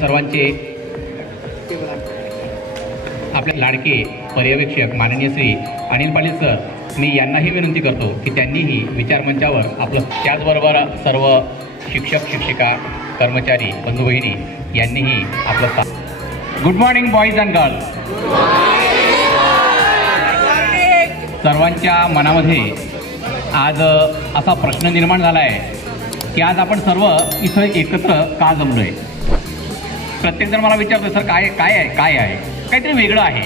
सर्वांचे आपले लाडके पर्यवेक्षक माननीय श्री अनिल पाटील सर, मी यांनाही विनंती करतो की त्यांनीही विचारमंचावर आपलं, त्याचबरोबर सर्व शिक्षक शिक्षिका कर्मचारी बंधू भगिनी यांनीही आपलं good morning boys and girls. सर्वांच्या मनामध्ये आज असा प्रश्न निर्माण झाला आहे की आज आपण सर्व इथं एकत्र का जमलो आहे. प्रत्येकजण मला विचारतो सर काय काय आहे काय आहे, काहीतरी वेगळं आहे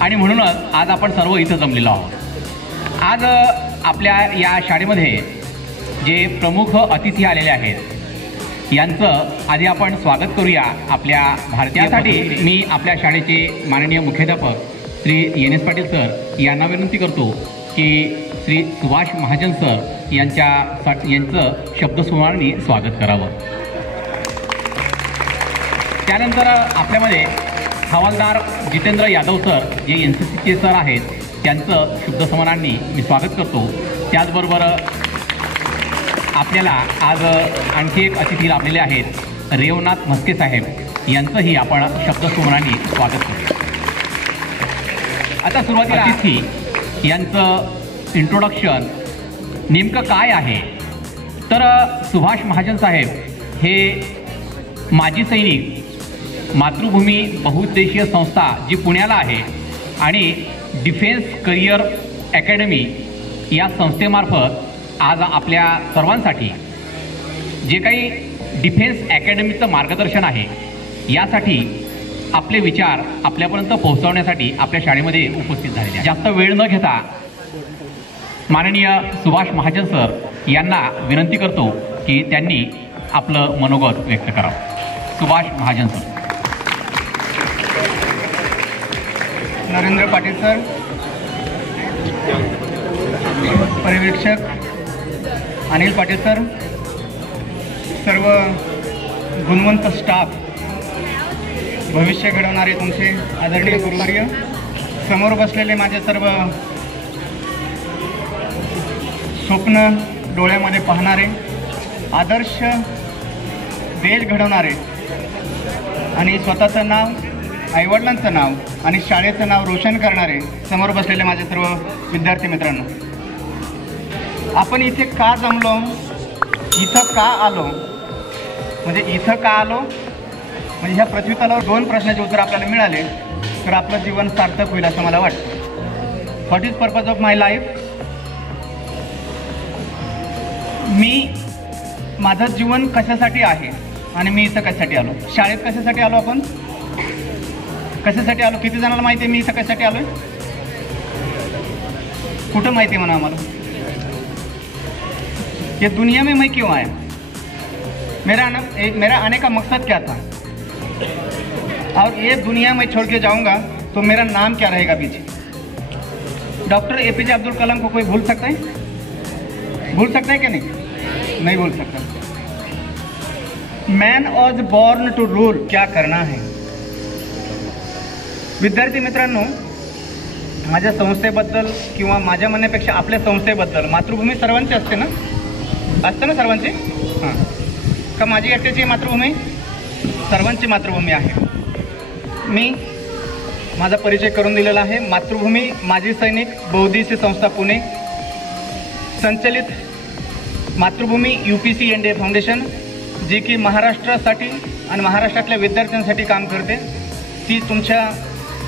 आणि म्हणूनच आज आपण सर्व इथं जमलेलो आहोत. आज आपल्या या शाळेमध्ये जे प्रमुख अतिथी आलेले आहेत यांचं आधी आपण स्वागत करूया. आपल्या भारतीयासाठी मी आपल्या शाळेचे माननीय मुख्याध्यापक Shri N S Patil sir यांना विनंती करतो की श्री सुभाष महाजन सर यांचं शब्दसुमराने स्वागत करावं. त्यानंतर आपल्यामध्ये हवालदार जितेंद्र यादव सर जे NCCचे सर आहेत त्यांचं शब्दसुमराने मी स्वागत करतो. त्याचबरोबर आपल्याला आज आणखी एक अतिथी लाभलेले आहेत रेवनाथ म्हस्के साहेब, यांचंही आपण शब्दसुमराने स्वागत करू. आता सुरुवातीला अतिथी यांचं इंट्रोडक्शन नेमकं काय आहे तर सुभाष महाजन साहेब हे माजी सैनिक, मातृभूमी बहुउद्देशीय संस्था जी पुण्याला आहे आणि डिफेन्स करिअर अकॅडमी या संस्थेमार्फत आज आपल्या सर्वांसाठी जे काही डिफेन्स अकॅडमीचं मार्गदर्शन आहे यासाठी आपले विचार आपल्यापर्यंत पोहोचवण्यासाठी आपल्या शाळेमध्ये उपस्थित झालेले आहेत. जास्त वेळ न घेता माननीय सुभाष महाजन सर यांना विनंती करतो की त्यांनी आपलं मनोगत व्यक्त करावं. सुभाष महाजन सर. नरेंद्र पाटील सर, पर्यवेक्षक अनिल पाटील सर, सर्व गुणवंत स्टाफ, भविष्य घडवणारे तुमचे आदरणीय गुरुवर्य, समोर बसलेले माझे सर्व स्वप्न डोळ्यामध्ये पाहणारे, आदर्श देश घडवणारे आणि स्वतःचं नाव, आईवडिलांचं नाव आणि शाळेचं नाव रोशन करणारे समोर बसलेले माझे सर्व विद्यार्थी मित्रांनो, आपण इथे का जमलो, इथं का आलो, म्हणजे इथं का आलो म्हणजे ह्या पृथ्वी तलावर 2 प्रश्नाचे उत्तर आपल्याला मिळाले तर आपलं जीवन सार्थक होईल असं मला वाटतं. What is purpose of my life. माझं जीवन कशासाठी आहे आणि मी इथं कशासाठी आलो, शाळेत कशासाठी आलो, आपण कशासाठी आलो, किती जणांना माहिती आहे मी इथं कशासाठी आलो आहे, कुठं माहिती आहे म्हणा आम्हाला. ये दुनिया में मैं क्यों आया, मेरा आने का मकसद क्या था और ये दुनिया में छोड़ के जाऊंगा तो मेरा नाम क्या रहेगा पीछे. डॉक्टर APJ अब्दुल कलाम को कोई भूल सकता है, भूल सकता है क्या नहीं भूल सकता. Man was born to rule, क्या करना है. विद्यार्थी मित्रांनो, माझ्या संस्थेबद्दल किंवा माझ्या म्हणण्यापेक्षा आपल्या संस्थेबद्दल, मातृभूमी सर्वांची असते ना, असते ना सर्वांची, हां का माझी एकट्याची मातृभूमी, सर्वांची मातृभूमी आहे. मी माझा परिचय करून दिलेला आहे. मातृभूमी माजी सैनिक बहुउद्देशीय संस्था पुणे संचलित मातृभूमी UPC NDA फाउंडेशन, जी की महाराष्ट्रासाठी आणि महाराष्ट्रातल्या विद्यार्थ्यांसाठी काम करते. ती तुमच्या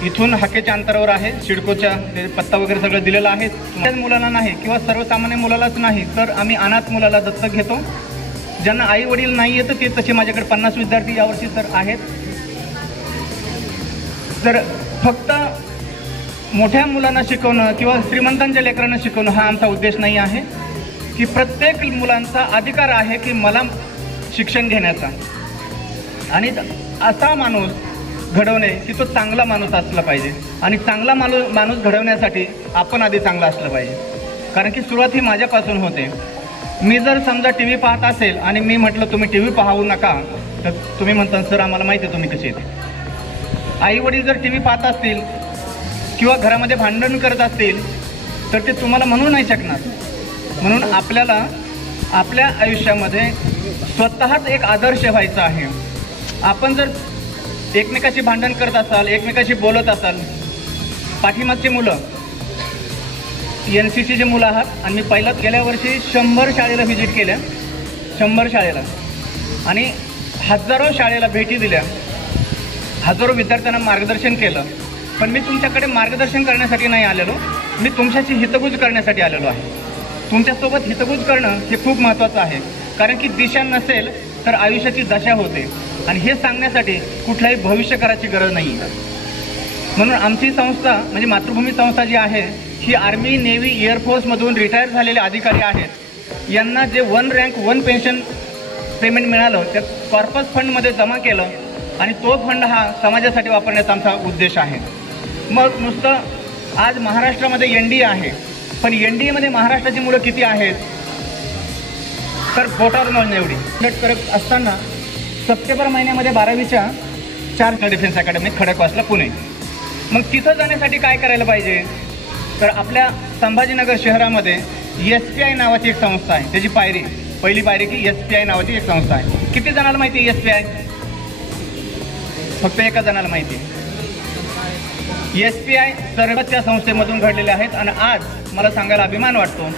इथून हाकेच्या अंतरावर आहे. सिडकोच्या पत्ता वगैरे सगळं दिलेलं आहे. त्याच मुलाला नाही किंवा सर्वसामान्य मुलालाच नाही तर आम्ही अनाथ मुलाला दत्तक घेतो. ज्यांना आई वडील नाही येतं ते तसे माझ्याकडे 50 विद्यार्थी यावर्षी तर आहेत. तर फक्त मोठ्या मुलांना शिकवणं किंवा श्रीमंतांच्या लेकरांना शिकवणं हा आमचा उद्देश नाही आहे. की प्रत्येक मुलांचा अधिकार आहे की मला शिक्षण घेण्याचा आणि असा माणूस घडवणे की तो चांगला माणूस असला पाहिजे. आणि चांगला माणूस घडवण्यासाठी आपण आधी चांगला असलं पाहिजे. कारण की सुरुवात ही माझ्यापासून होते. मी जर समजा TV पाहत असेल आणि मी म्हटलं तुम्ही TV पाहू नका तर तुम्ही म्हणता सर आम्हाला माहिती आहे तुम्ही कसे येते. आई वडील जर TV पाहत असतील किंवा घरामध्ये भांडण करत असतील तर ते तुम्हाला म्हणू नाही शकणार. म्हणून आपल्याला आपल्या आयुष्यामध्ये स्वतःच एक आदर्श व्हायचा आहे. आपण जर एकमेकाशी भांडण करत असाल, एकमेकाशी बोलत असाल, पाठीमागची मुलं NCCचे मुलं आहात आणि मी पहिल्याच गेल्या वर्षी 100 शाळेला व्हिजिट केल्या, 100 शाळेला, आणि हजारो शाळेला भेटी दिल्या, हजारो विद्यार्थ्यांना मार्गदर्शन केलं. पण मी तुमच्याकडे मार्गदर्शन करण्यासाठी नाही आलेलो, मी तुमच्याशी हितगुज करण्यासाठी आलेलो आहे. तुमच्यासोबत हितगुज करणं हे खूप महत्त्वाचं आहे, कारण की दिशा नसेल तर आयुष्याची दशा होते, आणि हे सांगण्यासाठी कुठल्याही भविष्य करायची गरज नाही. म्हणून आमची संस्था म्हणजे मातृभूमी संस्था जी आहे ही आर्मी, नेव्ही, एअरफोर्समधून रिटायर झालेले अधिकारी आहेत. यांना जे 1 रँक 1 पेन्शन पेमेंट मिळालं त्या कॉर्पस फंडमध्ये जमा केलं, आणि तो फंड हा समाजासाठी वापरण्याचा आमचा उद्देश आहे. मग नुसतं आज महाराष्ट्रामध्ये NDA आहे, पण NDAमध्ये महाराष्ट्राची मुलं किती आहेत तर बोटावर नोंद एवढी. करत असताना सप्टेंबर महिन्यामध्ये 12वीच्या 4 डिफेन्स अकॅडमी खडकवासला पुणे. मग तिथं जाण्यासाठी काय करायला पाहिजे तर आपल्या संभाजीनगर शहरामध्ये SPI नावाची एक संस्था आहे. त्याची पहिली पायरी की SPI नावाची एक संस्था आहे. किती जणाला माहिती आहे SPI? फक्त एका जणाला माहिती आहे. SPI सर्व त्या संस्थेमधून घडलेले आहेत, आणि आज मला सांगायला अभिमान वाटतो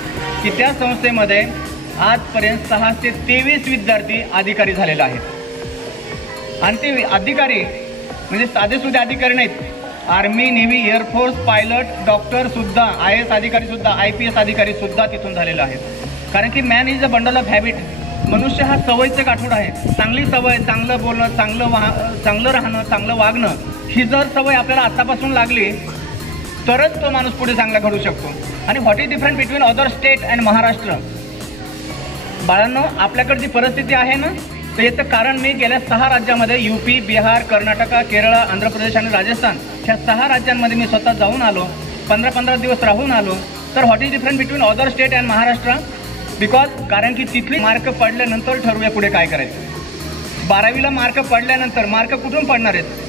की त्या संस्थेमध्ये आजपर्यंत 623 विद्यार्थी अधिकारी झालेले आहेत. आणि ते अधिकारी म्हणजे साधेसुधे अधिकारी नाहीत, army, navy, air force, pilot, doctor सुद्धा, IAS अधिकारी सुद्धा, IPS अधिकारी सुद्धा तिथून झालेले आहेत. कारण की man is a bundle of habit. मनुष्य हा सवयीचं गाठोड आहे. चांगली सवय, चांगलं बोलणं, चांगलं राहणं, चांगलं वागणं, ही जर सवय आपल्याला आत्तापासून लागली तरच तो माणूस पुढे चांगला घडू शकतो. आणि what is different between other state and Maharashtra? बाळांनो, आपल्याकडे जी परिस्थिती आहे ना, तर याचं कारण मी गेल्या 6 राज्यामध्ये UP, बिहार, कर्नाटका, केरळ, आंध्र प्रदेश आणि राजस्थान ह्या 6 राज्यांमध्ये मी स्वतः जाऊन आलो, 15-15 दिवस राहून आलो. तर what is different between other state and Maharashtra? Because कारण की तिथली मार्क पडल्यानंतर ठरवूया पुढे काय करायचं. 12वीला मार्क पडल्यानंतर मार्क कुठून पडणार आहेत?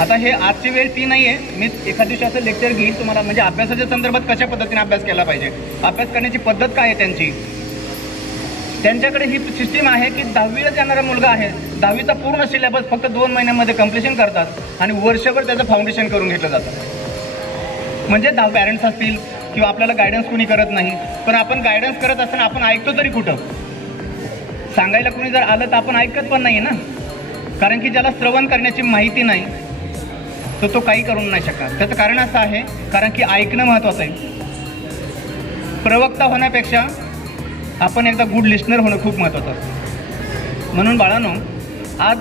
आता हे आजची वेळ ती नाही आहे. मी एखाद दिवशी असं लेक्चर घेईन तुम्हाला, म्हणजे अभ्यासाच्या संदर्भात कशा पद्धतीने अभ्यास केला पाहिजे, अभ्यास करण्याची पद्धत काय आहे त्यांची. त्यांच्याकडे ही सिस्टीम आहे की 10वीला जाणारा मुलगा आहे, 10वीचा पूर्ण सिलेबस फक्त 2 महिन्यांमध्ये कम्प्लिशन करतात आणि वर्षभर त्याचं फाउंडेशन करून घेतलं जातं. म्हणजे 10 पॅरेंट्स असतील किंवा आपल्याला गायडन्स कोणी करत नाही, पण आपण गायडन्स करत असताना आपण ऐकतो तरी कुठं? सांगायला कोणी जर आलं तर आपण ऐकत पण नाही ना, कारण की ज्याला श्रवण करण्याची माहिती नाही तर तो काही करू नाही शकत. त्याचं कारण असं आहे कारण की ऐकणं महत्त्वाचं आहे. प्रवक्ता होण्यापेक्षा आपण एकदा गुड लिस्नर होणं खूप महत्त्वाचं असतं. म्हणून बाळांनो, आज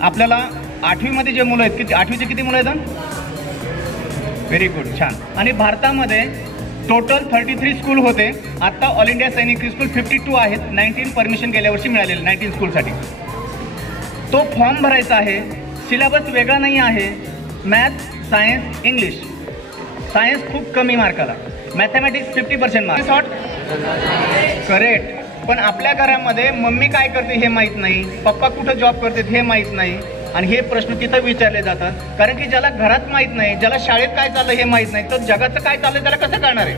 आपल्याला 8वीमध्ये जे मुलं आहेत, किती 8वीचे किती मुलं आहेत? व्हेरी गुड, छान. आणि भारतामध्ये टोटल 33 स्कूल होते. आत्ता ऑल इंडिया सैनिक स्कूल 52 आहेत. 19 परमिशन गेल्या वर्षी मिळालेले 19 स्कूलसाठी. तो फॉर्म भरायचा आहे. सिलेबस वेगळा नाही आहे. Math, science, English. सायन्स खूप कमी मार्काला, मॅथमॅटिक्स 50% मार्क. Short correct. पण आपल्या घरामध्ये मम्मी काय करते हे माहीत नाही, पप्पा कुठं जॉब करतात हे माहीत नाही, आणि हे प्रश्न तिथं विचारले जातात. कारण की ज्याला घरात माहीत नाही, ज्याला शाळेत काय चाललं हे माहीत नाही, तर जगाचं काय चाललं त्याला कसं कळणार आहे?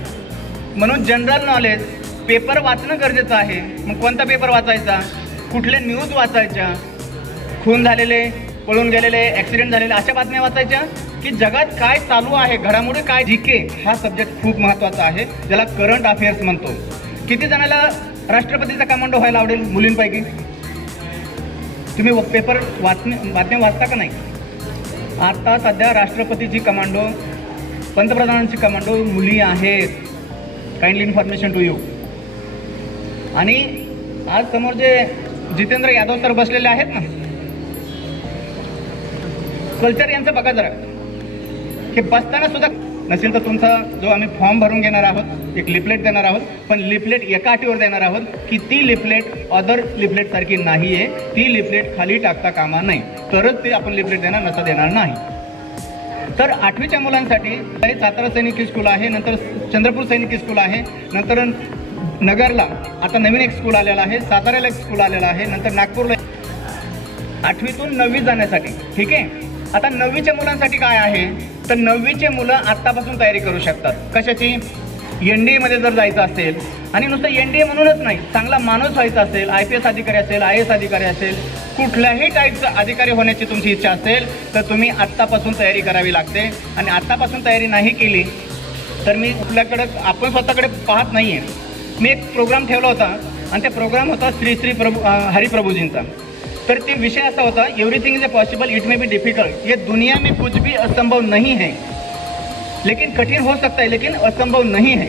म्हणून जनरल नॉलेज पेपर वाचणं गरजेचं आहे. मग कोणता पेपर वाचायचा? कुठले न्यूज वाचायच्या? खून झालेले, पळून गेलेले, ॲक्सिडेंट झालेले अशा बातम्या वाचायच्या की जगात काय चालू आहे, घडामोडी काय. GK हा सब्जेक्ट खूप महत्त्वाचा आहे, ज्याला करंट अफेअर्स म्हणतो. किती जणाला राष्ट्रपतीचा कमांडो व्हायला आवडेल मुलींपैकी? तुम्ही पेपर बातम्या वाचता का नाही? आता सध्या राष्ट्रपतीची कमांडो, पंतप्रधानांची कमांडो मुली आहेत. Kindly information to you. आणि आज समोर जे जितेंद्र यादव सर बसलेले आहेत ना, कल्चर यांचं बघा जरा, हे बसताना सुद्धा नसेल तर तुमचा जो आम्ही फॉर्म भरून घेणार आहोत, एक लिफलेट देणार आहोत, पण लिफलेट एका अटीवर देणार आहोत की ती लिफलेट अदर लिफलेट सारखी नाही आहे. ती लिफलेट खाली टाकता कामा नाही, तरच ते आपण लिफलेट देणार, नसं देणार नाही. तर 8वीच्या मुलांसाठी सातारा सैनिक स्कूल आहे, नंतर चंद्रपूर सैनिक स्कूल आहे, नंतर नगरला आता नवीन एक स्कूल आलेला आहे, साताऱ्याला एक स्कूल आलेला आहे, नंतर नागपूरला 8वीतून 9वी जाण्यासाठी. ठीक आहे. आता 9वीच्या मुलांसाठी काय आहे तर 9वीचे मुलं आत्तापासून तयारी करू शकतात. कशाची? NDA मध्ये जर जायचं असेल आणि नुसतं NDA म्हणूनच नाही, चांगला माणूस व्हायचा असेल, IPS अधिकारी असेल, IAS अधिकारी असेल, कुठल्याही टाईपचा अधिकारी होण्याची तुमची इच्छा असेल तर तुम्ही आत्तापासून तयारी करावी लागते. आणि आत्तापासून तयारी नाही केली तर मी आपल्याकडं आपण स्वतःकडे पाहत नाही आहे. मी एक प्रोग्राम ठेवला होता आणि ते प्रोग्राम होता श्री हरिप्रभूजींचा. तर ते विषय असा होता, everything is a possible, it may be difficult. ये दुनिया में कुछ भी असंभव नहीं है, लेकिन कठिन हो सकता है लेकिन असंभव नहीं है.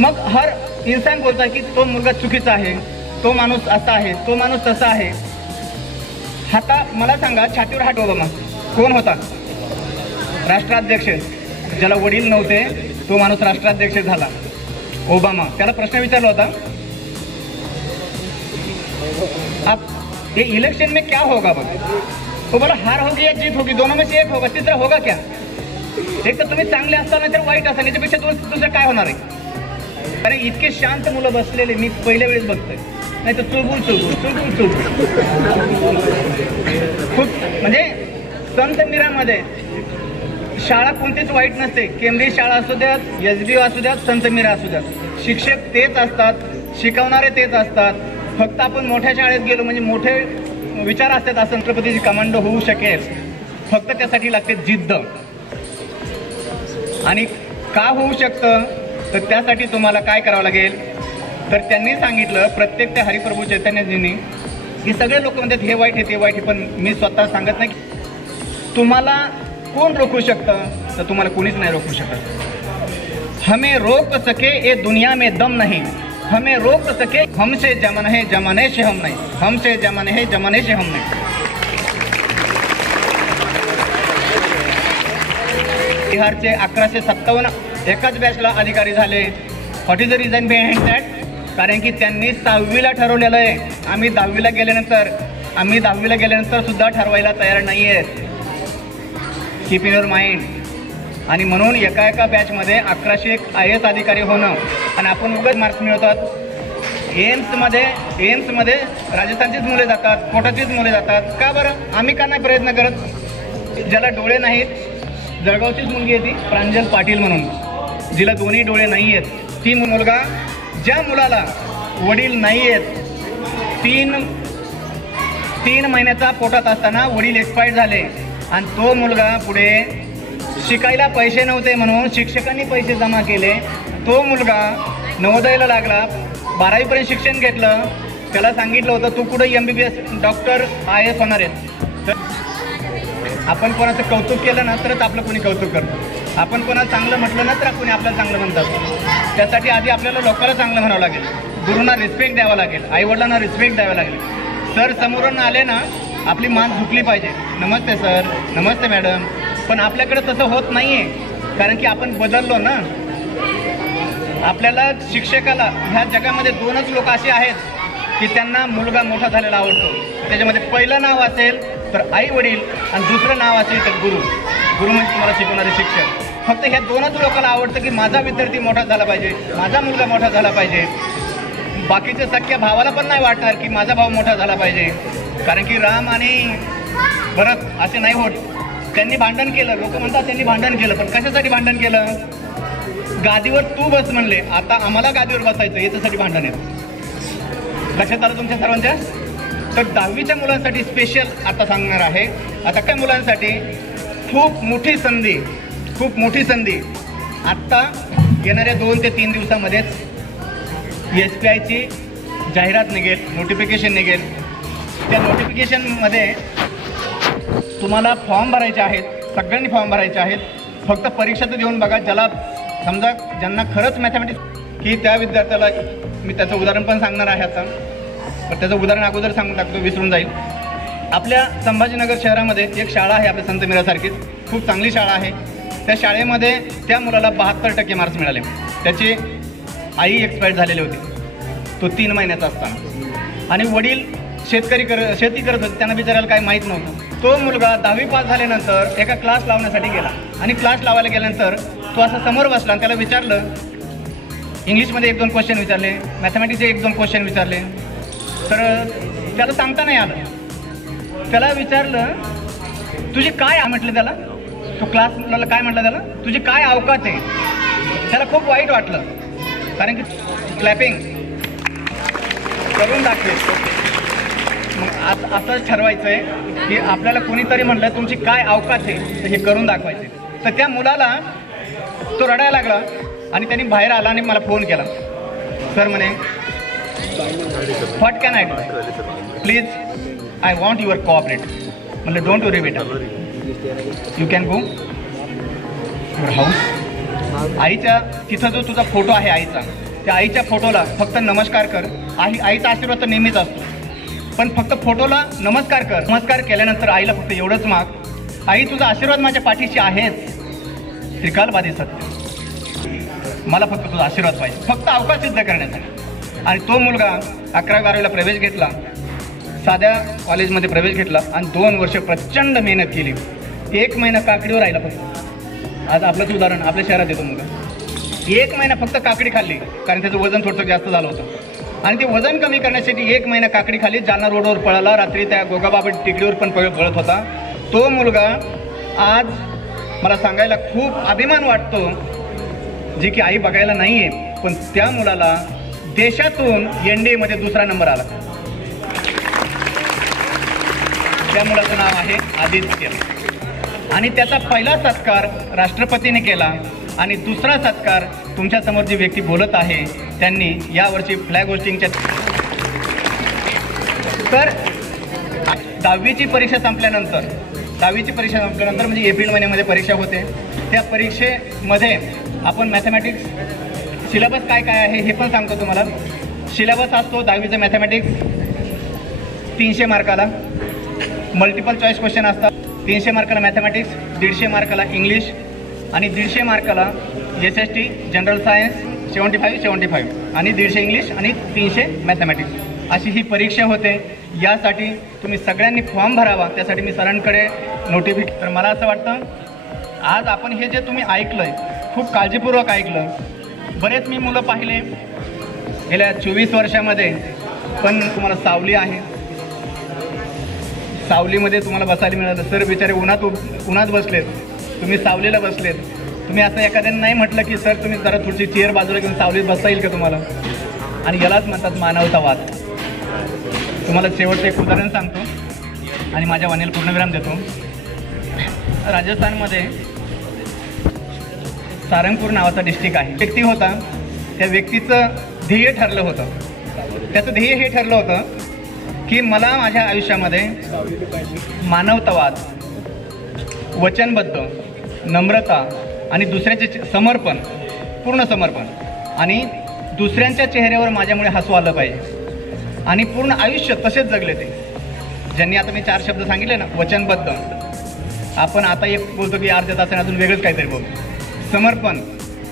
मग हर इंसान बोलता है की तो मुलगा चुकीचा आहे, तो माणूस असा आहे, तो माणूस तसा आहे. आता मला सांगा, छातीवर हात ओबामा कोण होता? राष्ट्राध्यक्ष. ज्याला वडील नव्हते तो माणूस राष्ट्राध्यक्ष झाला, ओबामा. त्याला प्रश्न विचारला होता, अब ये इलेक्शन में क्या होगा? वो बोला हार होगी या जीत होगी, दोनों में से एक होगा, तीसरा होगा क्या? एक तर तुम्ही चांगले असताना तर वाईट असाल, याच्यापेक्षा दुसरं काय होणार आहे? अरे इतके शांत मुलं बसलेले मी पहिल्या वेळेस बघतोय, नाही तर चुलबुल खूप. म्हणजे संत मीरामध्ये शाळा कोणतीच वाईट नसते. केंद्रीय शाळा असू द्यात, SBO असू द्यात, संत मीरा असू द्यात, शिक्षक तेच असतात, शिकवणारे तेच असतात. फक्त आपण मोठ्या शाळेत गेलो म्हणजे मोठे विचार असतात, असं छत्रपतीची कमांडो होऊ शकेल. फक्त त्यासाठी लागते जिद्द. आणि का होऊ शकतं तर त्यासाठी तुम्हाला काय करावं लागेल तर त्यांनी सांगितलं, प्रत्येक त्या हरिप्रभू चैतन्यजींनी, की सगळे लोक म्हणतात हे वाईट आहे ते वाईट आहे, पण मी स्वतः सांगत नाही. तुम्हाला कोण रोखू शकतं तर तुम्हाला कोणीच नाही रोखू शकत. हमें रोक सके ये दुनिया में दम नहीं, हमें रोक सके हमसे जमन है जमाने से हम नहीं, हमसे जमन है जमाने से हम नहीं. बिहारचे 1157 एकाच बॅचला अधिकारी झाले. What is the reason behind that? कारण की त्यांनी 6वीला ठरवलेलं आहे. आम्ही 10वीला गेल्यानंतर सुद्धा ठरवायला तयार नाही आहेत. Keep in your mind. आणि म्हणून एका बॅचमध्ये 1101 IAS अधिकारी होणं आणि आपण उगाच मार्क्स मिळवतात. एम्समध्ये राजस्थानचीच मुले जातात, कोटाचीच मुले जातात. का बरं? आम्ही का नाही प्रयत्न करत? ज्याला डोळे नाहीत, जळगावचीच मुलगी आहे ती प्रांजल पाटील म्हणून, जिला दोन्ही डोळे नाही आहेत. ती मुलगा, ज्या मुलाला वडील नाही आहेत, 3 महिन्याचा पोटात असताना वडील एक्सपायर झाले आणि तो मुलगा पुढे शिकायला पैसे नव्हते म्हणून शिक्षकांनी पैसे जमा केले. तो मुलगा नवोदयला लागला, 12वीपर्यंत शिक्षण घेतलं. त्याला सांगितलं होतं तू कुठं MBBS डॉक्टर IAS होणार आहेत. तर आपण कोणाचं कौतुक केलं ना तरच आपलं कोणी कौतुक करतं. आपण कोणाला चांगलं म्हटलं ना तर कोणी आपल्याला चांगलं म्हणतात. त्यासाठी आधी आपल्याला लोकांना चांगलं म्हणावं लागेल, गुरूंना रिस्पेक्ट द्यावा लागेल, आईवडिलांना रिस्पेक्ट द्यावं लागेल. सर समोरून आले ना आपली मान झुकली पाहिजे, नमस्ते सर, नमस्ते मॅडम. पण आपल्याकडे तसं होत नाही आहे, कारण की आपण बदललो ना. आपल्याला शिक्षकाला ह्या जगामध्ये 2च लोक असे आहेत की त्यांना मुलगा मोठा झालेला आवडतो. त्याच्यामध्ये पहिलं नाव असेल तर आई वडील आणि दुसरं नाव असेल तर गुरु. गुरु म्हणजे तुम्हाला शिकवणारे शिक्षक. फक्त ह्या 2च लोकांना आवडतं की माझा विद्यार्थी मोठा झाला पाहिजे, माझा मुलगा मोठा झाला पाहिजे. बाकीच्या सख्या भावाला पण नाही वाटणार की माझा भाऊ मोठा झाला पाहिजे. कारण की राम आणि भरत असे नाही होत. त्यांनी भांडण केलं, लोक म्हणतात त्यांनी भांडण केलं, पण कशासाठी भांडण केलं? गादीवर तू बस म्हणले, आता आम्हाला गादीवर बसायचं, याच्यासाठी भांडण आहे. लक्षात आलं तुमच्या सर्वांच्या? तर 10वीच्या मुलांसाठी स्पेशल आता सांगणार आहे. आता काय मुलांसाठी खूप मोठी संधी आत्ता येणाऱ्या 2 ते 3 दिवसामध्येच SBIची जाहिरात निघेल, नोटिफिकेशन निघेल. त्या नोटिफिकेशनमध्ये तुम्हाला फॉर्म भरायचे आहेत, सगळ्यांनी फॉर्म भरायचे आहेत. फक्त परीक्षा तर देऊन बघा. समजा ज्यांना खरंच मॅथमॅटिक्स, की त्या विद्यार्थ्याला मी त्याचं उदाहरण पण सांगणार आहे आता, पण त्याचं उदाहरण अगोदर सांगून टाकतो, विसरून जाईल. आपल्या संभाजीनगर शहरामध्ये एक शाळा आहे, आपल्या संत मीरासारखीच खूप चांगली शाळा आहे. त्या शाळेमध्ये त्या मुलाला 72% मार्क्स मिळाले. त्याची आई एक्सपायर झालेली होती, तो 3 महिन्याचा असताना. आणि वडील शेती करत होते, त्यांना बिचारायला काही माहीत नव्हतं. तो मुलगा 10वी पास झाल्यानंतर एका क्लास लावण्यासाठी गेला. आणि क्लास लावायला गेल्यानंतर तो असा समोर बसला आणि त्याला विचारलं, इंग्लिशमध्ये 1-2 क्वेश्चन विचारले, मॅथमॅटिक्सचे 1-2 क्वेश्चन विचारले. तर त्याला सांगता नाही आलं. त्याला विचारलं तुझी काय म्हटलं त्याला, तो क्लास मुलाला काय म्हटलं त्याला, तुझी काय अवकात आहे? त्याला खूप वाईट वाटलं, कारण की क्लॅपिंग करून दाखवेल. मग असंच ठरवायचं आहे की आपल्याला कोणीतरी म्हटलं तुमची काय अवकात आहे, तर हे करून दाखवायचे. तर त्या मुलाला तो रडायला लागला आणि त्यांनी बाहेर आला आणि मला फोन केला. सर म्हणे, what can I do, please I want your cooperate. म्हणलं डोंट वरी बेटा, you can go your house. आईच्या तिथं जो तुझा फोटो आहे आईचा, त्या आईच्या फोटोला फक्त नमस्कार कर. आईचा आशीर्वाद तर नेहमीच असतो, पण फक्त फोटोला नमस्कार कर. नमस्कार केल्यानंतर आईला फक्त एवढंच माग, आई तुझा आशीर्वाद माझ्या पाठीशी आहेच, त्रिकालबाधी सत्य, मला फक्त तुझा आशीर्वाद पाहिजे, फक्त अवकाश सिद्ध करण्यासाठी. आणि तो मुलगा 11वी-12वीला प्रवेश घेतला, साध्या कॉलेजमध्ये प्रवेश घेतला आणि 2 वर्ष प्रचंड मेहनत केली. 1 महिना काकडीवर राहिला फक्त. आज आपलंच उदाहरण आपल्या शहरात येतो मुलगा, 1 महिना फक्त काकडी खाल्ली, कारण त्याचं वजन थोडंसं जास्त झालं होतं. आणि ते वजन कमी करण्यासाठी 1 महिना काकडी खाल्ली. जालना रोडवर पळाला, रात्री त्या गोगाबाबा टेकडीवर पण पळत होता. तो मुलगा आज मला सांगायला खूप अभिमान वाटतो, जे की आई बघायला नाही आहे, पण त्या मुलाला देशातून NDAमध्ये 2रा नंबर आला. त्या मुलाचं नाव आहे आदित्य. आणि त्याचा पहिला सत्कार राष्ट्रपतीने केला आणि 2रा सत्कार तुमच्यासमोर जी व्यक्ती बोलत आहे त्यांनी यावर्षी फ्लॅग होस्टिंगच्या. तर 10वीची परीक्षा संपल्यानंतर म्हणजे एप्रिल महिन्यामध्ये परीक्षा होते. त्या परीक्षेमध्ये आपण मॅथमॅटिक्स सिलेबस काय आहे हे पण सांगतो तुम्हाला. सिलेबस असतो 10वीचा मॅथमॅटिक्स 300 मार्काला, मल्टिपल चॉईस क्वेश्चन असतात. 300 मार्काला मॅथमॅटिक्स, 150 मार्काला इंग्लिश आणि 150 मार्काला SST जनरल सायन्स 75 आणि 150 इंग्लिश आणि 300 मॅथमॅटिक्स. अशी ही परीक्षा होते. यासाठी तुम्ही सगळ्यांनी फॉर्म भरावा, त्यासाठी मी सरांकडे नोटिफिकेशन. तर मला असं वाटतं आज आपण हे जे तुम्ही ऐकलं आहे खूप काळजीपूर्वक ऐकलं. बरेच मी मुलं पाहिले गेल्या 24 वर्षामध्ये, पण तुम्हाला सावली आहे, सावलीमध्ये तुम्हाला बसायला मिळालं. सर बिचारे उन्हात बसलेत, तुम्ही सावलीला बसलेत. तुम्ही असं एखाद्याने नाही म्हटलं की सर तुम्ही जरा थोडीशी चेअर बाजूला घेऊन सावलीत बसता येईल का तुम्हाला. आणि यालाच म्हणतात मानवतावाद. तुम्हाला शेवटचं एक उदाहरण सांगतो आणि माझ्या वाणीला पूर्णविराम देतो. राजस्थानमध्ये सारंगपूर नावाचा डिस्ट्रिक्ट आहे. व्यक्ती होता, त्या व्यक्तीचं ध्येय ठरलं होतं. त्याचं ध्येय हे ठरलं होतं की मला माझ्या आयुष्यामध्ये मानवतावाद, वचनबद्ध, नम्रता आणि दुसऱ्याचे समर्पण, पूर्ण समर्पण आणि दुसऱ्यांच्या चेहऱ्यावर माझ्यामुळे हसू आलं पाहिजे. आणि पूर्ण आयुष्य तसेच जगले ते. ज्यांनी आता मी 4 शब्द सांगितले ना, वचनबद्ध, आपण आता एक बोलतो की अर्ध्या तासाने अजून वेगळंच काहीतरी बोलतो. समर्पण,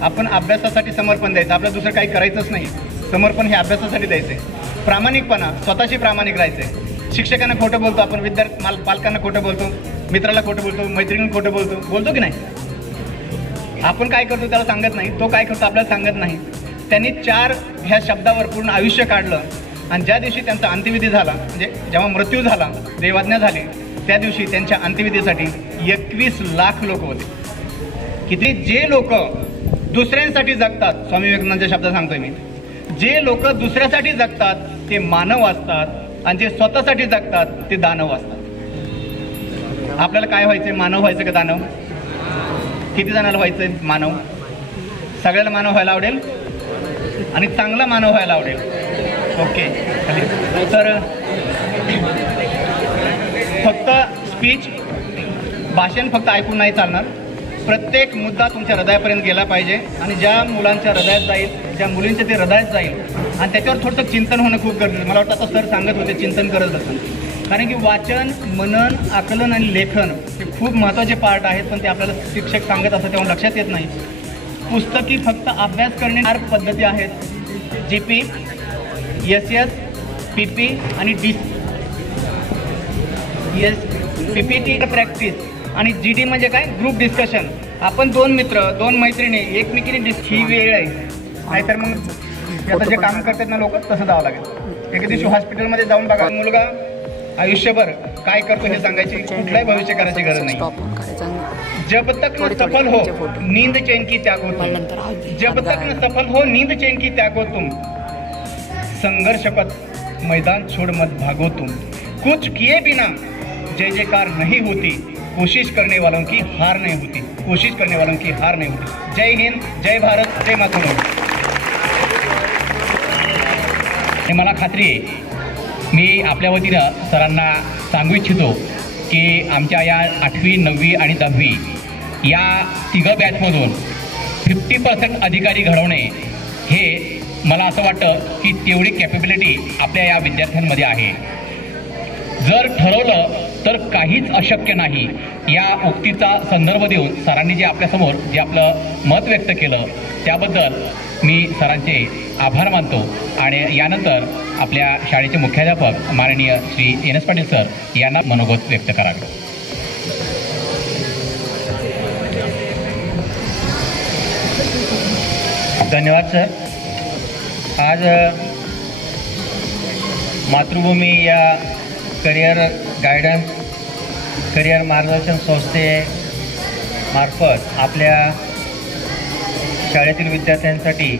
आपण अभ्यासासाठी समर्पण द्यायचं, आपल्याला दुसरं काही करायचंच नाही. समर्पण हे अभ्यासासाठी द्यायचं आहे. प्रामाणिकपणा, स्वतःशी प्रामाणिक राहायचं आहे. शिक्षकांना खोटं बोलतो आपण, पालकांना खोटं बोलतो, मित्राला खोटं बोलतो, मैत्रिणींना खोटं बोलतो की नाही. आपण काय करतो त्याला सांगत नाही, तो काय करतो आपल्याला सांगत नाही. त्यांनी 4 ह्या शब्दावर पूर्ण आयुष्य काढलं. आणि ज्या दिवशी त्यांचा अंत्यविधी झाला, म्हणजे जेव्हा मृत्यू झाला, देवाज्ञा झाली, त्या दिवशी त्यांच्या अंत्यविधीसाठी 21 लाख लोक होते. किती जे लोक दुसऱ्यांसाठी जगतात, स्वामी विवेकानंदांच्या शब्दात सांगतोय मी, जे लोक दुसऱ्यासाठी जगतात ते मानव असतात आणि जे स्वतःसाठी जगतात ते दानव असतात. आपल्याला काय व्हायचंय, मानव व्हायचं का दानव? किती जणांना व्हायचंय मानव? सगळ्याला मानव व्हायला आवडेल आणि चांगला मानव व्हायला आवडेल. ओके, तर फक्त स्पीच, भाषण फक्त ऐकून नाही चालणार. प्रत्येक मुद्दा तुमच्या हृदयापर्यंत गेला पाहिजे आणि ज्या मुलांच्या हृदयात जाईल, ज्या मुलींच्या ते हृदयात जाईल आणि त्याच्यावर थोडंसं चिंतन होणं खूप गरजेचं. मला वाटतं आता सर सांगत होते चिंतन करत असतं, कारण की वाचन, मनन, आकलन आणि लेखन हे खूप महत्त्वाचे पार्ट आहेत, पण ते आपल्याला शिक्षक सांगत असतात तेव्हा लक्षात येत नाही. पुस्तकी फक्त अभ्यास करणे 4 पद्धती आहेत: GP, SS, PP आणि PPT प्रॅक्टिस आणि GD म्हणजे काय, ग्रुप डिस्कशन. आपण 2 मित्र, 2 मैत्रिणी एकमेकीने ही वेळ आहे, नाहीतर मग आता जे काम करतात ना लोक, तसं जावं लागेल. एके दिवशी हॉस्पिटलमध्ये जाऊन बघा, मुलगा आयुष्यभर काय करतो हे सांगायची कुठलाही भविष्य करायची गरज नाही. जब तक न सफल हो नींद चैन की त्यागो तुम, जब तक न सफल हो नींद चैन की त्यागो तुम, संघर्ष पथ मैदान छोड़ मत भागो तुम, कुछ किए बिना जय जयकार नहीं होती, कोशिश करने वालों की हार नहीं होती, कोशिश करने वालों की हार नहीं होती। जय हिंद, जय भारत, जय मातृभूमी। मला खात्री आहे मी आपल्या वतीनं सरांना सांगू इच्छितो की आमच्या या 8वी 9वी आणि 10वी या तिघं बॅचमधून 50% अधिकारी घडवणे हे मला असं वाटतं की तेवढी कॅपेबिलिटी आपल्या या विद्यार्थ्यांमध्ये आहे। जर ठरवलं तर काहीच अशक्य नाही या उक्तीचा संदर्भ देऊन सरांनी जे आपल्यासमोर जे आपलं मत व्यक्त केलं त्याबद्दल मी सरांचे आभार मानतो आणि यानंतर आपल्या शाळेचे मुख्याध्यापक माननीय श्री एन.एस. पाटील सर यांना मनोगत व्यक्त करावे। धन्यवाद सर। आज मातृभूमी या करिअर गायडन्स करिअर मार्गदर्शन संस्थेमार्फत आपल्या शाळेतील विद्यार्थ्यांसाठी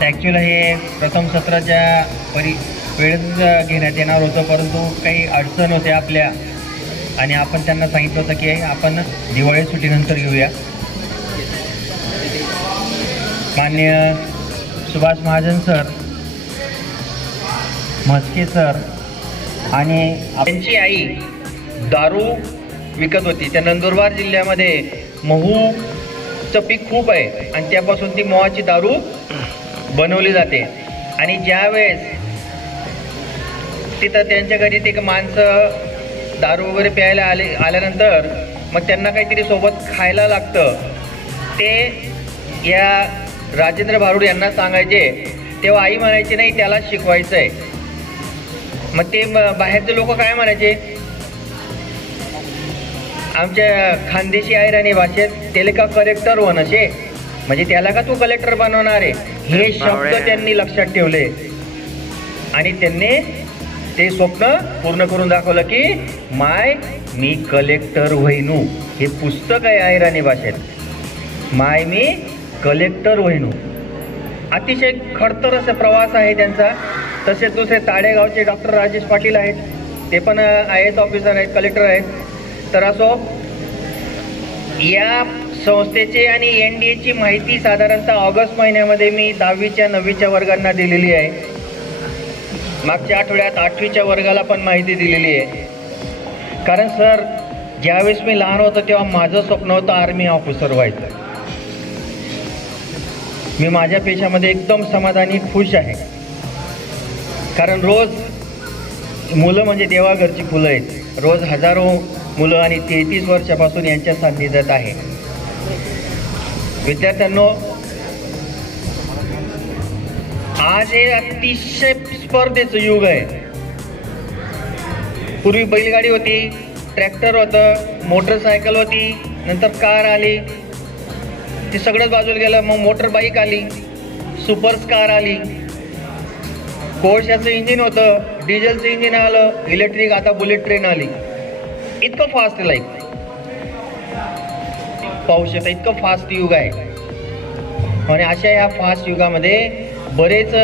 ॲक्च्युअली हे प्रथम सत्राच्या वेळेस घेण्यात येणार होतं, परंतु काही अडचण होत्या आपल्या आणि आपण त्यांना सांगितलं होतं की आपण दिवाळी सुट्टीनंतर घेऊया। माननीय सुभाष महाजन सर, म्हस्के सर आणि त्यांची आई दारू विकत होती। त्या नंदुरबार जिल्ह्यामध्ये महूचं पीक खूप आहे आणि त्यापासून ती मोहाची दारू बनवली जाते आणि ज्यावेळेस तिथं त्यांच्या घरी ते माणसं दारू वगैरे प्यायला आल्यानंतर मग त्यांना काहीतरी सोबत खायला लागतं, ते या राजेंद्र भारुड यांना सांगायचे, तेव्हा आई म्हणायची नाही त्याला शिकवायचं आहे। मग ते बाहेरचे लोक काय म्हणायचे, आमच्या खानदेशी आयराणी भाषेत त्याला का कलेक्टर होणं शे, म्हणजे त्याला का तू कलेक्टर बनवणार आहे, हे शब्द त्यांनी लक्षात ठेवले आणि त्यांनी ते स्वप्न पूर्ण करून दाखवलं की मी कलेक्टर होईनू। हे पुस्तक आहे आयराणी भाषेत, मी कलेक्टर होईनू। अतिशय खडतर असा प्रवास आहे त्यांचा। तसेच दुसरे ताडेगावचे डॉक्टर राजेश पाटील आहेत, ते पण IAS ऑफिसर आहेत, कलेक्टर आहेत। तर असो या संस्थेचे आणि NDAची माहिती साधारणतः ऑगस्ट महिन्यामध्ये मी 10वीच्या 9वीच्या वर्गांना दिलेली आहे। मागच्या आठवड्यात 8वीच्या वर्गाला पण माहिती दिलेली आहे। कारण सर ज्यावेळेस मी लहान होतो तेव्हा माझं स्वप्न होतं आर्मी ऑफिसर व्हायचं। मी माझ्या पेशामध्ये एकदम समाधानी खुश आहे, कारण रोज मुलं म्हणजे देवाघरची फुलं आहेत। रोज हजारो मुलं आणि 33 वर्षापासून यांच्या सान्निध्यात आहे। विद्यार्थ्यांनो, आज हे अतिशय स्पर्धेचं युग आहे। पूर्वी बैलगाडी होती, ट्रॅक्टर होतं, मोटरसायकल होती, नंतर कार आली, ते सगळंच बाजूला गेलं। मग मोटर बाईक आली, सुपर कार आली, कोळशाचं इंजिन होतं, डिझेलचं इंजिन आलं, इलेक्ट्रिक, आता बुलेट ट्रेन आली। इतकं फास्ट लाईफ पाहू शकता, इतकं फास्ट युग आहे। आणि अशा ह्या फास्ट युगामध्ये बरेच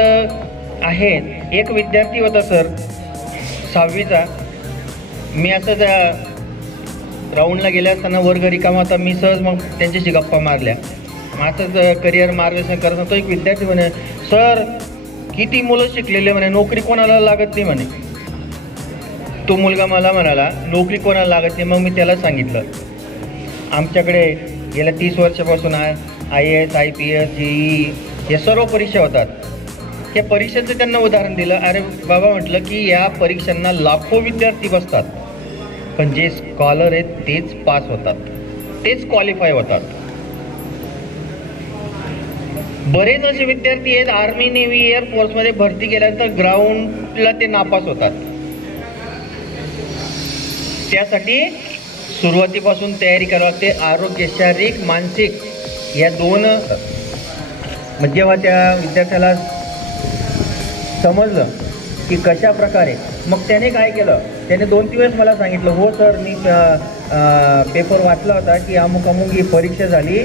आहेत। एक विद्यार्थी होता सर 6वीचा, मी असंच राऊंडला गेल्या असताना वर्ग रिकामा होता, मी सहज मग त्यांच्याशी गप्पा मारल्या। माझंच करिअर मार्गदर्शन करत होतो। एक विद्यार्थी म्हणे, सर किती मुलं शिकलेले म्हणे, नोकरी कोणाला लागत नाही म्हणे। तो मुलगा मला म्हणाला नोकरी कोणाला लागत नाही। मग मी त्याला सांगितलं आमच्याकडे गेल्या 30 वर्षापासून IAS IPS JEE या सर्व परीक्षा होतात। त्या परीक्षेचं त्यांना उदाहरण दिलं। अरे बाबा म्हटलं की या परीक्षांना लाखो विद्यार्थी बसतात, पण जे स्कॉलर आहेत तेच पास होतात, तेच क्वालिफाय होतात। बरेच असे विद्यार्थी आहेत आर्मी नेव्ही एअरफोर्समध्ये भरती केल्यानंतर ग्राउंडला ते नापास होतात। त्यासाठी सुरुवातीपासून तयारी करावी लागते। आरोग्य, शारीरिक मानसिक या दोन। जेव्हा त्या विद्यार्थ्याला समजलं की कशा प्रकारे, मग त्याने काय केलं, त्याने 2-3 वेळेस मला सांगितलं, हो सर मी पेपर वाचला होता की अमुक अमुक ही परीक्षा झाली,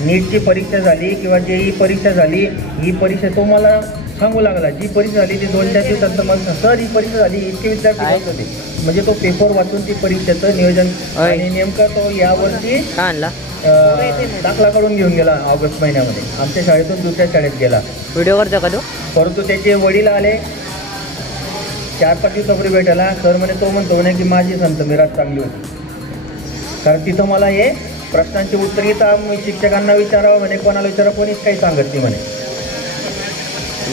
नीटची परीक्षा झाली किंवा JEE परीक्षा झाली, ही परीक्षा तो मला सांगू लागला, जी परीक्षा झाली ती 2-4 दिवसानंतर मला सर ही परीक्षा झाली, इतके विद्यार्थी बसले होते. म्हणजे तो पेपर वाचून ती परीक्षेचं नियोजन आणि नेमकं तो यावर्षी दाखला काढून घेऊन गेला ऑगस्ट महिन्यामध्ये. आमच्या शाळेतून दुसऱ्या शाळेत गेला. व्हिडिओवरचा का तो? परंतु त्याचे वडील आले 4-5 दिवसापूर्वी भेटायला. सर म्हणे तो म्हणतो म्हणे की माझी संत मिराज चांगली होती, कारण तिथं मला हे प्रश्नांची उत्तरे तर शिक्षकांना विचारावं म्हणे, कोणाला विचारावं कोणीच काही सांगत नाही म्हणे.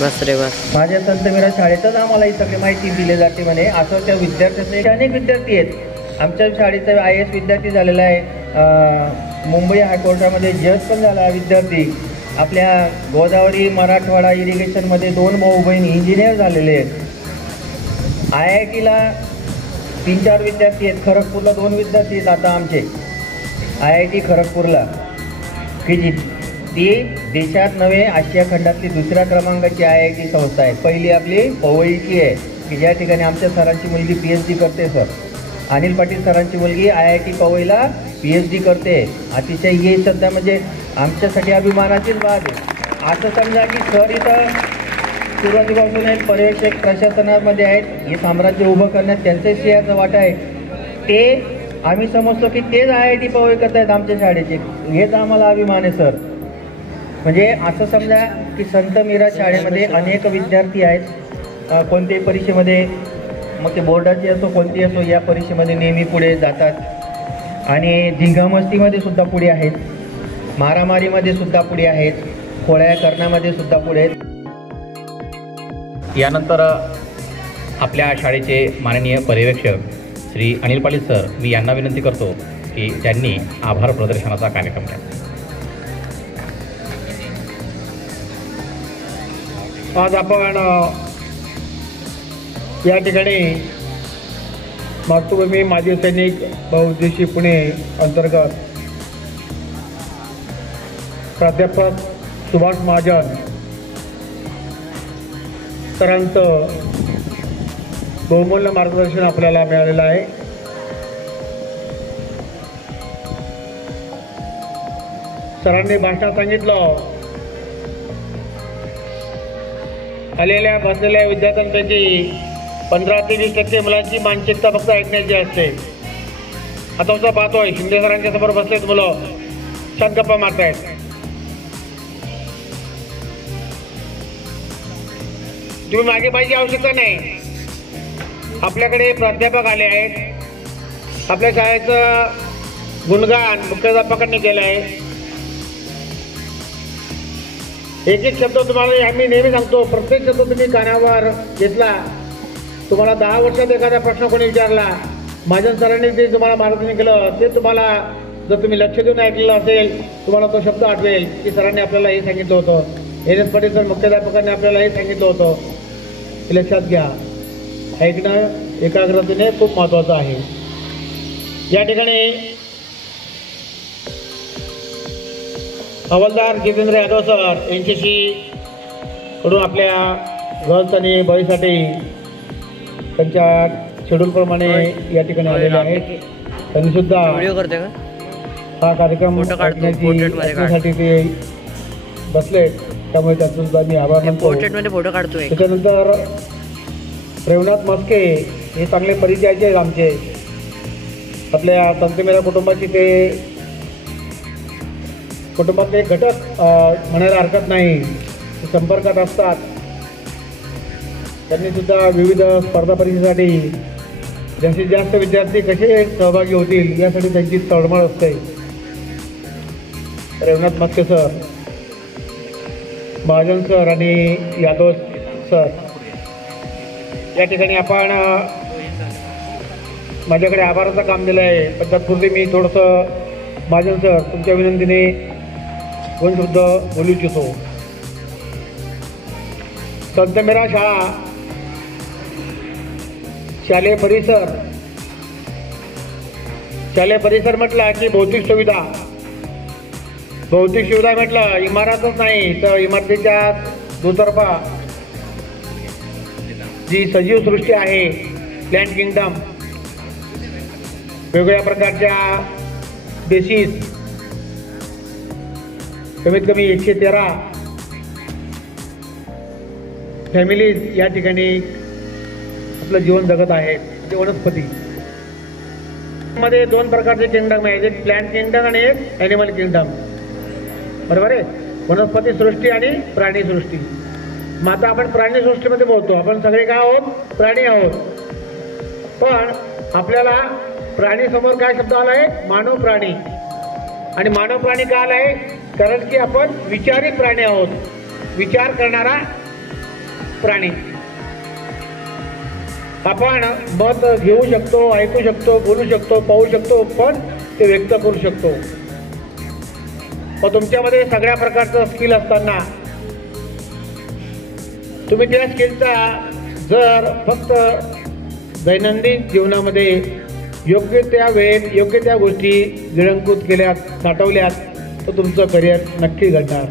बस रे बस. माझ्या संत मिराज शाळेतच आम्हाला ही सगळी माहिती दिली जाते म्हणे. असं त्या विद्यार्थ्यांचे अनेक विद्यार्थी आहेत. आमच्या शाळेचा IAS विद्यार्थी झालेला आहे, मुंबई हायकोर्टामध्ये जज पण झाला विद्यार्थी. आपल्या गोदावरी मराठवाडा इरिगेशनमध्ये 2 भाऊ बहीण इंजिनियर झालेले आहेत. IITला 3-4 विद्यार्थी आहेत. खरगपूरला 2 विद्यार्थी आहेत आता आमचे IIT खरगपूरला, की जी ती देशात नव्हे आशिया खंडातली 2ऱ्या क्रमांकाची IIT संस्था आहे. पहिली आपली पवईची आहे, की ज्या ठिकाणी आमच्या सरांची मुलगी PhD करते. सर अनिल पाटील सरांची मुलगी IIT पवईला PhD करते. अतिशय हे सध्या म्हणजे आमच्यासाठी अभिमानाचीच बाब आहे. असं समजा की सर इथं सुरुवातीपासून आहेत, पर्यवेक्षक प्रशासनामध्ये आहेत. हे साम्राज्य उभं करण्यात त्यांचं सिंहाचा वाटा आहे. ते आम्ही समजतो की तेच IIT पवई करत आहेत आमच्या शाळेचे. हेच आम्हाला अभिमान आहे सर. म्हणजे असं समजा की संत मिराज शाळेमध्ये अनेक विद्यार्थी आहेत. कोणत्याही परीक्षेमध्ये, मग ते बोर्डाची असो कोणती असो, या परीक्षेमध्ये नेहमी पुढे जातात आणि धिंगामस्तीमध्ये सुद्धा पुढे आहेत, मारामारीमध्ये सुद्धा पुढे आहेत, खोळ्या करण्यामध्ये सुद्धा पुढे आहेत. यानंतर आपल्या शाळेचे माननीय पर्यवेक्षक श्री अनिल पाटील सर, मी यांना विनंती करतो की त्यांनी आभार प्रदर्शनाचा कार्यक्रम घ्या. आज आपण या ठिकाणी मातृभूमी माजी सैनिक बहुउद्देशीय पुणे अंतर्गत प्राध्यापक सुभाष महाजन सरांचं बहुमूल्य मार्गदर्शन आपल्याला मिळालेलं आहे. सरांनी भाषणात सांगितलं, आलेल्या बसलेल्या विद्यार्थ्यांपैकी 15 ते 20% मुलांची मानसिकता फक्त ऐकण्याची असते. आता सुद्धा पाहतोय शिंदे सरांच्या समोर बसलेत मुलं, छान गप्पा मारतायत. तुम्ही मागे पाहिजे आवश्यकता नाही. आपल्याकडे प्राध्यापक आले आहेत. आपल्या शाळेचं गुणगान मुख्याध्यापकांनी केलं आहे. एक शब्द तुम्हाला आम्ही नेहमी सांगतो, प्रत्येक शब्द तुम्ही कानावर घेतला. तुम्हाला 10 वर्षात एखादा प्रश्न कोणी विचारला, महाजन सरांनी जे तुम्हाला मार्गदर्शन केलं ते तुम्हाला जर तुम्ही लक्ष देऊन ऐकलेलं असेल, तुम्हाला तो शब्द आठवेल की सरांनी आपल्याला हे सांगितलं होतं. NS पाटील सर मुख्याध्यापकांनी आपल्याला हे सांगितलं होतं. हे लक्षात घ्या. ऐकणं एकाग्रतेने खूप महत्त्वाचं आहे. या ठिकाणी हवालदार जितेंद्र यादव सर NCC कडून आपल्या गर्ल्स आणि बॉईजसाठी त्यांच्या शेड्यूलप्रमाणे या ठिकाणी आलेले आहेत. त्यांनी सुद्धा हा कार्यक्रम ऐकण्यासाठी ते बसले, त्यामुळे त्यांचा सुद्धा मी आभार मानतो. त्याच्यानंतर रेवनाथ मस्के हे चांगले परिचयाचे आहेत आमचे. आपल्या संत मिराज कुटुंबाची ते कुटुंबातले घटक म्हणायला हरकत नाही, संपर्कात असतात. त्यांनी सुद्धा विविध स्पर्धा परीक्षेसाठी जास्तीत जास्त विद्यार्थी कसे सहभागी होतील यासाठी त्यांची तळमळ असते. रेवनाथ मस्के सर, महाजन सर आणि यादव सर, या ठिकाणी आपण माझ्याकडे आभाराचं काम दिलं आहे. पण तत्पूर्वी मी थोडंसं महाजन सर तुमच्या विनंतीने 2 शब्द बोलू इच्छितो. संत मिराज शाळा शालेय परिसर म्हटला की भौतिक सुविधा म्हटलं इमारतच नाही तर इमारतीच्या दुतर्फा जी सजीव सृष्टी आहे, प्लॅन्ट किंगडम, वेगवेगळ्या प्रकारच्या बेसिस, कमीत कमी 113 फॅमिलीज या ठिकाणी आपलं जीवन जगत आहेत. म्हणजे वनस्पती मध्ये 2 प्रकारचे किंगडम आहेत, एक प्लॅन्ट किंगडम आणि एक ॲनिमल किंगडम. बरोबर आहे, वनस्पती सृष्टी आणि प्राणी सृष्टी. मग आता आपण प्राणी सृष्टीमध्ये बोलतो, आपण सगळे काय आहोत? प्राणी आहोत. पण आपल्याला प्राणी समोर काय शब्द आला आहे? मानव प्राणी. आणि मानव प्राणी का आला आहे? कारण की आपण विचारी प्राणी आहोत, विचार करणारा प्राणी. आपण मत घेऊ शकतो, ऐकू शकतो, बोलू शकतो, पाहू शकतो, पण ते व्यक्त करू शकतो. मग तुमच्यामध्ये सगळ्या प्रकारचं स्किल असताना तुम्ही त्या स्किलचा जर फक्त दैनंदिन जीवनामध्ये योग्य त्या वेळेत योग्य त्या गोष्टी गिळंकृत केल्यात, साठवल्यात, तर तुमचं करिअर नक्की घडणार.